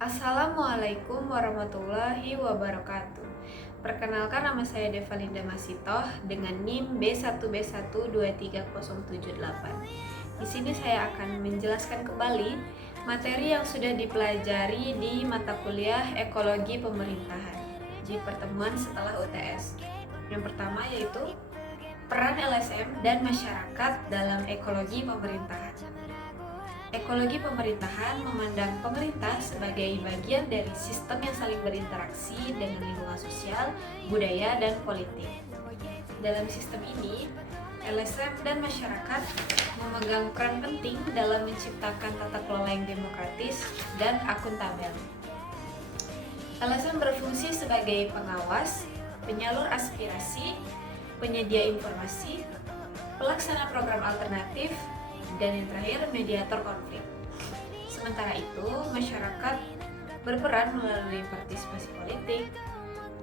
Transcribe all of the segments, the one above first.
Assalamualaikum warahmatullahi wabarakatuh. Perkenalkan, nama saya Devalinda Masitoh dengan NIM B1B1230078. Di sini saya akan menjelaskan kembali materi yang sudah dipelajari di mata kuliah Ekologi Pemerintahan di pertemuan setelah UTS. Yang pertama yaitu peran LSM dan masyarakat dalam ekologi pemerintahan. Ekologi pemerintahan memandang pemerintah sebagai bagian dari sistem yang saling berinteraksi dengan lingkungan sosial, budaya, dan politik. Dalam sistem ini, LSM dan masyarakat memegang peran penting dalam menciptakan tata kelola yang demokratis dan akuntabel. LSM berfungsi sebagai pengawas, penyalur aspirasi, penyedia informasi, pelaksana program alternatif, dan yang terakhir mediator konflik. Sementara itu, masyarakat berperan melalui partisipasi politik,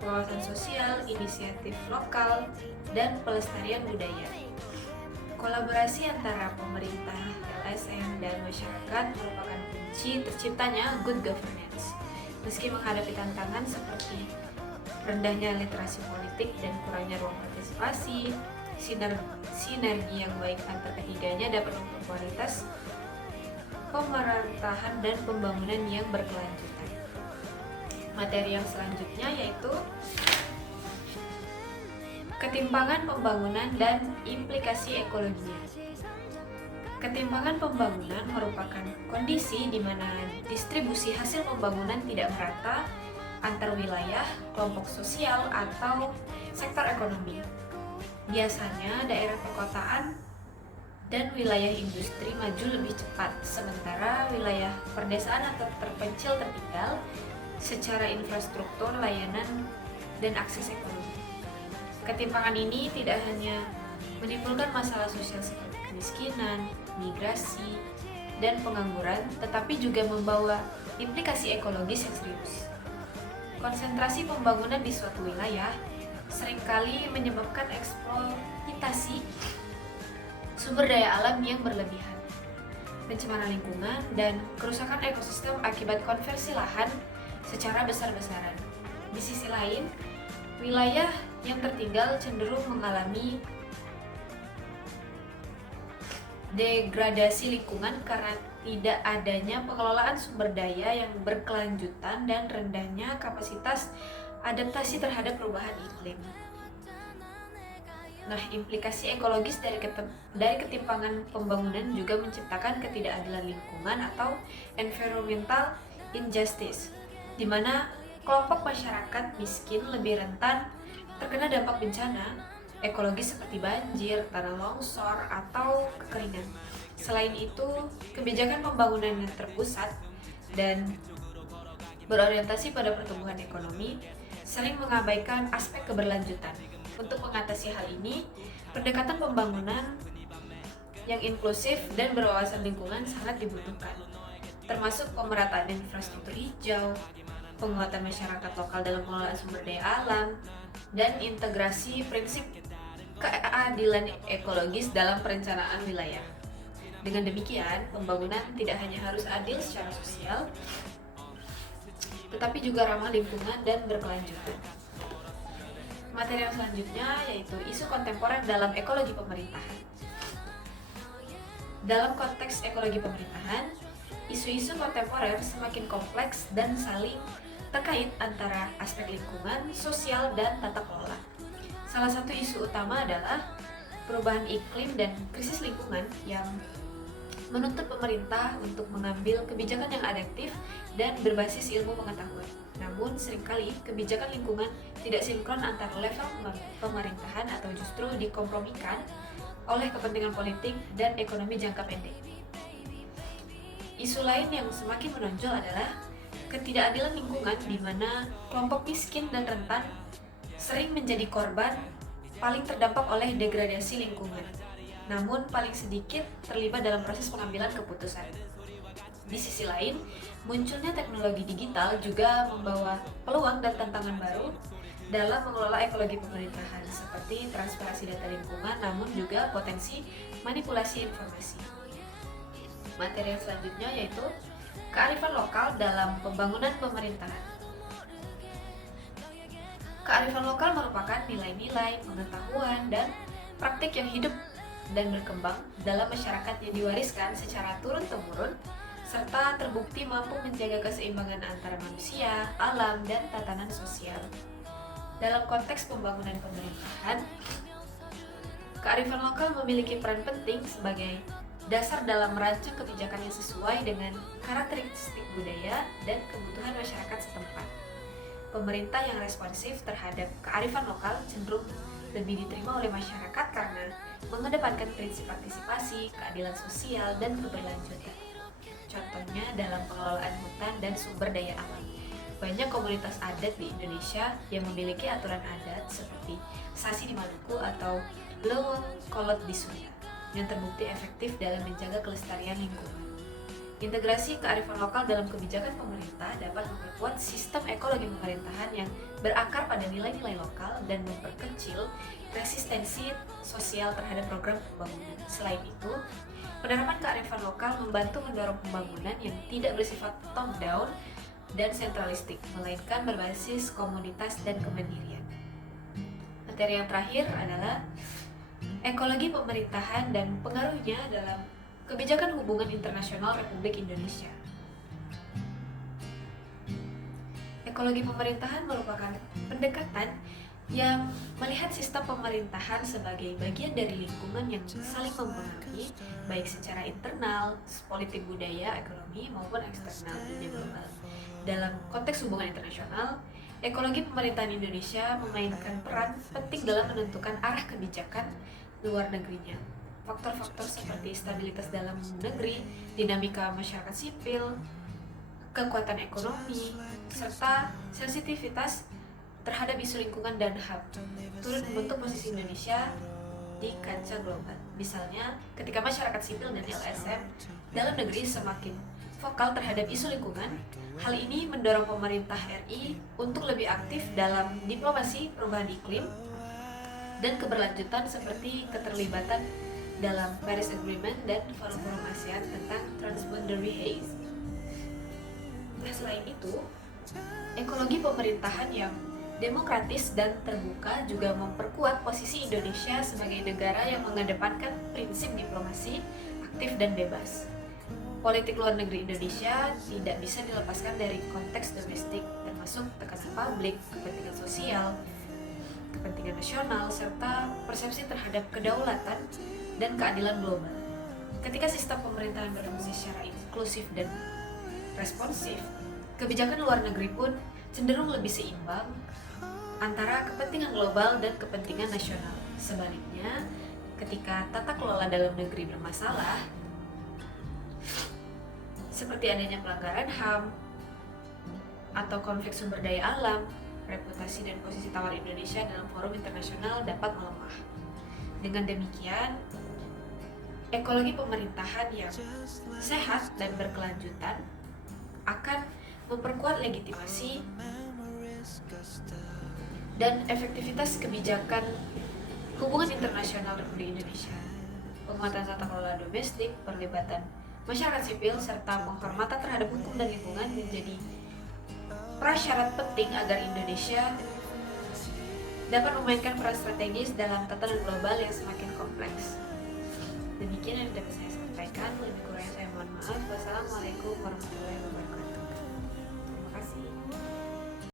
pengawasan sosial, inisiatif lokal, dan pelestarian budaya. Kolaborasi antara pemerintah, LSM, dan masyarakat merupakan kunci terciptanya good governance. Meski menghadapi tantangan seperti rendahnya literasi politik dan kurangnya ruang partisipasi, sinergi yang baik antar ketiganya dapat memperkuat kualitas pemerintahan dan pembangunan yang berkelanjutan. Materi yang selanjutnya yaitu ketimpangan pembangunan dan implikasi ekologinya. Ketimpangan pembangunan merupakan kondisi di mana distribusi hasil pembangunan tidak merata antar wilayah, kelompok sosial, atau sektor ekonomi. Biasanya daerah perkotaan dan wilayah industri maju lebih cepat, sementara wilayah perdesaan atau terpencil tertinggal secara infrastruktur, layanan, dan akses ekonomi. Ketimpangan ini tidak hanya menimbulkan masalah sosial seperti kemiskinan, migrasi, dan pengangguran, tetapi juga membawa implikasi ekologis yang serius. Konsentrasi pembangunan di suatu wilayah seringkali menyebabkan eksploitasi sumber daya alam yang berlebihan, pencemaran lingkungan, dan kerusakan ekosistem akibat konversi lahan secara besar-besaran. Di sisi lain, wilayah yang tertinggal cenderung mengalami degradasi lingkungan karena tidak adanya pengelolaan sumber daya yang berkelanjutan dan rendahnya kapasitas adaptasi terhadap perubahan iklim. Nah, implikasi ekologis dari ketimpangan pembangunan juga menciptakan ketidakadilan lingkungan atau environmental injustice, di mana kelompok masyarakat miskin lebih rentan terkena dampak bencana ekologis seperti banjir, tanah longsor, atau kekeringan. Selain itu, kebijakan pembangunan yang terpusat dan berorientasi pada pertumbuhan ekonomi sering mengabaikan aspek keberlanjutan. Untuk mengatasi hal ini, pendekatan pembangunan yang inklusif dan berwawasan lingkungan sangat dibutuhkan, termasuk pemerataan infrastruktur hijau, penguatan masyarakat lokal dalam pengelolaan sumber daya alam, dan integrasi prinsip keadilan ekologis dalam perencanaan wilayah. Dengan demikian, pembangunan tidak hanya harus adil secara sosial, tetapi juga ramah lingkungan dan berkelanjutan. Materi yang selanjutnya yaitu isu kontemporer dalam ekologi pemerintahan. Dalam konteks ekologi pemerintahan, isu-isu kontemporer semakin kompleks dan saling terkait antara aspek lingkungan, sosial, dan tata kelola. Salah satu isu utama adalah perubahan iklim dan krisis lingkungan yang menuntut pemerintah untuk mengambil kebijakan yang adaptif dan berbasis ilmu pengetahuan. Namun, seringkali kebijakan lingkungan tidak sinkron antara level pemerintahan atau justru dikompromikan oleh kepentingan politik dan ekonomi jangka pendek. Isu lain yang semakin menonjol adalah ketidakadilan lingkungan, di mana kelompok miskin dan rentan sering menjadi korban paling terdampak oleh degradasi lingkungan, namun paling sedikit terlibat dalam proses pengambilan keputusan. Di sisi lain, munculnya teknologi digital juga membawa peluang dan tantangan baru dalam mengelola ekologi pemerintahan, seperti transparansi data lingkungan, namun juga potensi manipulasi informasi. Materi yang selanjutnya yaitu Kearifan lokal dalam pembangunan pemerintahan. Kearifan lokal merupakan nilai-nilai, pengetahuan, dan praktik yang hidup dan berkembang dalam masyarakat yang diwariskan secara turun-temurun serta terbukti mampu menjaga keseimbangan antara manusia, alam, dan tatanan sosial. Dalam konteks pembangunan pemerintahan, kearifan lokal memiliki peran penting sebagai dasar dalam merancang kebijakan yang sesuai dengan karakteristik budaya dan kebutuhan masyarakat setempat. Pemerintah yang responsif terhadap kearifan lokal cenderung lebih diterima oleh masyarakat karena mengedepankan prinsip partisipasi, keadilan sosial, dan keberlanjutan. Contohnya dalam pengelolaan hutan dan sumber daya alam. Banyak komunitas adat di Indonesia yang memiliki aturan adat seperti Sasi di Maluku atau Leweng Kolot di Sunda yang terbukti efektif dalam menjaga kelestarian lingkungan. Integrasi kearifan lokal dalam kebijakan pemerintah dapat memperkuat sistem ekologi pemerintahan yang berakar pada nilai-nilai lokal dan memperkecil resistensi sosial terhadap program pembangunan. Selain itu, penerapan kearifan lokal membantu mendorong pembangunan yang tidak bersifat top-down dan sentralistik, melainkan berbasis komunitas dan kemandirian. Materi yang terakhir adalah ekologi pemerintahan dan pengaruhnya dalam kebijakan hubungan internasional Republik Indonesia. Ekologi pemerintahan merupakan pendekatan yang melihat sistem pemerintahan sebagai bagian dari lingkungan yang saling mempengaruhi, baik secara internal, politik budaya, ekonomi, maupun eksternal dunia global. Dalam konteks hubungan internasional, ekologi pemerintahan Indonesia memainkan peran penting dalam menentukan arah kebijakan luar negerinya. Faktor-faktor seperti stabilitas dalam negeri, dinamika masyarakat sipil, kekuatan ekonomi, serta sensitivitas terhadap isu lingkungan dan HAM turut membentuk posisi Indonesia di kancah global. Misalnya, ketika masyarakat sipil dan LSM dalam negeri semakin vokal terhadap isu lingkungan, hal ini mendorong pemerintah RI untuk lebih aktif dalam diplomasi perubahan iklim dan keberlanjutan seperti keterlibatan dalam Paris Agreement dan forum-forum ASEAN tentang transboundary haze. Nah, selain itu, ekologi pemerintahan yang demokratis dan terbuka juga memperkuat posisi Indonesia sebagai negara yang mengedepankan prinsip diplomasi aktif dan bebas. Politik luar negeri Indonesia tidak bisa dilepaskan dari konteks domestik, termasuk tekanan publik, kepentingan sosial, kepentingan nasional, serta persepsi terhadap kedaulatan dan keadilan global. Ketika sistem pemerintahan berfungsi secara inklusif dan responsif, kebijakan luar negeri pun cenderung lebih seimbang antara kepentingan global dan kepentingan nasional. Sebaliknya, ketika tata kelola dalam negeri bermasalah, seperti adanya pelanggaran HAM atau konflik sumber daya alam, reputasi dan posisi tawar Indonesia dalam forum internasional dapat melemah. Dengan demikian, ekologi pemerintahan yang sehat dan berkelanjutan akan memperkuat legitimasi dan efektivitas kebijakan hubungan internasional Republik Indonesia. Penguatan tata kelola domestik, perlibatan masyarakat sipil, serta penghormatan terhadap hukum dan lingkungan menjadi prasyarat penting agar Indonesia dapat memainkan peran strategis dalam tatanan global yang semakin kompleks. Demikian yang dapat saya sampaikan. Lebih kurang saya mohon maaf. Wassalamualaikum warahmatullahi wabarakatuh.